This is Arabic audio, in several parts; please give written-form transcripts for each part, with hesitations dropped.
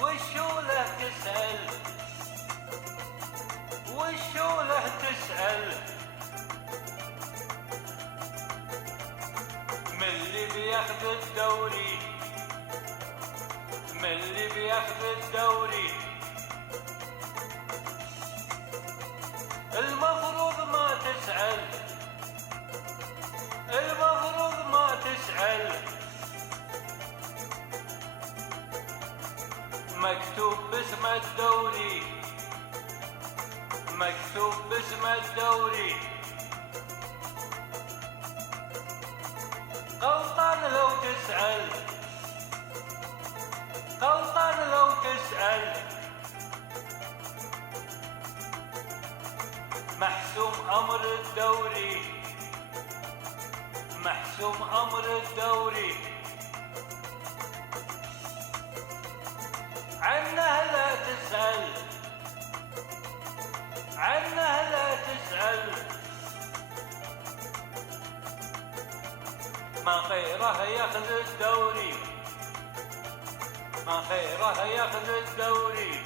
والشولة تسأل، والشولة تسأل من اللي بياخذ الدوري، من اللي بياخذ الدوري. المفروض ما تسأل، المفروض ما تسأل، مكتوب باسم الدوري، مكتوب باسم الدوري. غلطان لو تسأل، غلطان لو تسأل، محسوم أمر الدوري، محسوم أمر الدوري. عنه لا تسأل، عنه لا تسأل، ما خيره ياخذ الدوري، ما خيره ياخذ الدوري.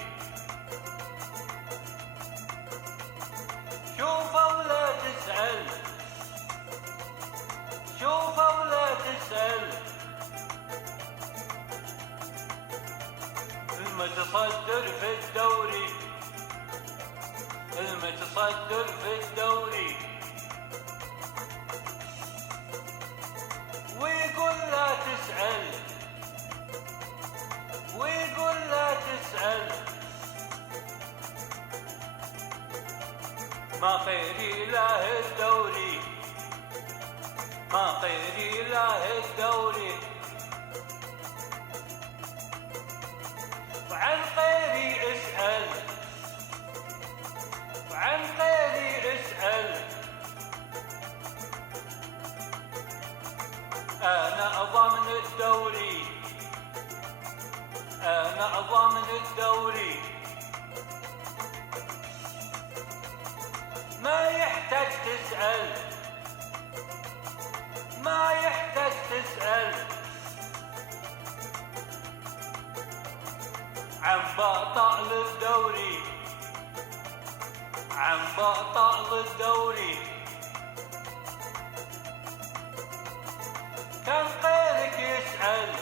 شوفوا ولا تسأل، شوفوا ولا تسأل، المتصدر في الدوري، المتصدر في الدوري. ويقول لا تسأل، ويقول لا تسأل، ما خيري له الدوري، ما خيري له الدوري. وعن غيري اسأل، وعن غيري اسأل، أنا ضامن الدوري، أنا ضامن الدوري. ما يحتاج تسأل، ما يحتاج تسأل، عن بطل الدوري، عن بطل الدوري. كان غيرك يسأل،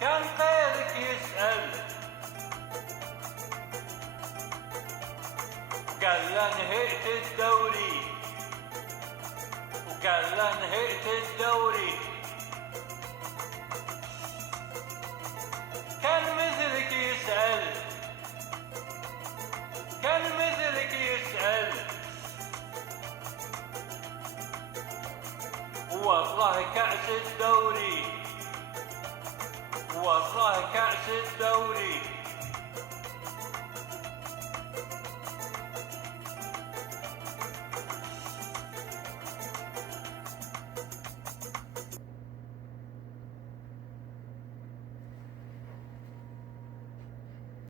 كان غيرك يسأل، قال لا نهيت الدوري، وقال لا نهيت الدوري. كان مثلك يسأل، كان مثلك يسأل، والله كأس الدوري، والله كأس الدوري.